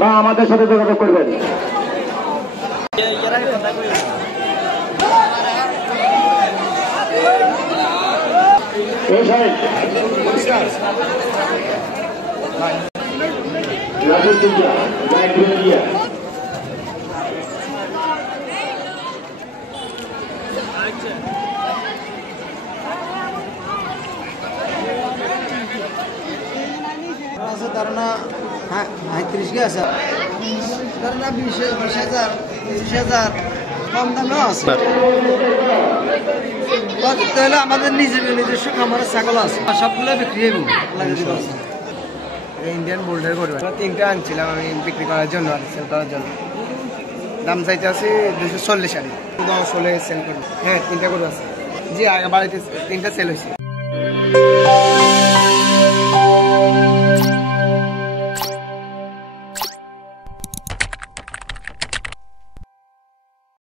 বা আমাদের সাথে যোগাযোগ করবেন। ধারণা ৩৫ আছে, ধারণা ২০,০০০, ৩০,০০০ কম দামেও আছে। তাহলে আমাদের নিজস্ব খামারের ছাগল আছে, সবগুলো বিক্রি হইব। ইন্ডিয়ান বোল্ডার করবে 3টা আনছিলাম আমি বিক্রি করার জন্য আর সেল করার জন্য। দাম চাইতে আছে 240 আর 10 হলে সেল করবো। হ্যাঁ 3টা করে আছে। জি আগে বাড়িতে 3টা সেল হয়েছে।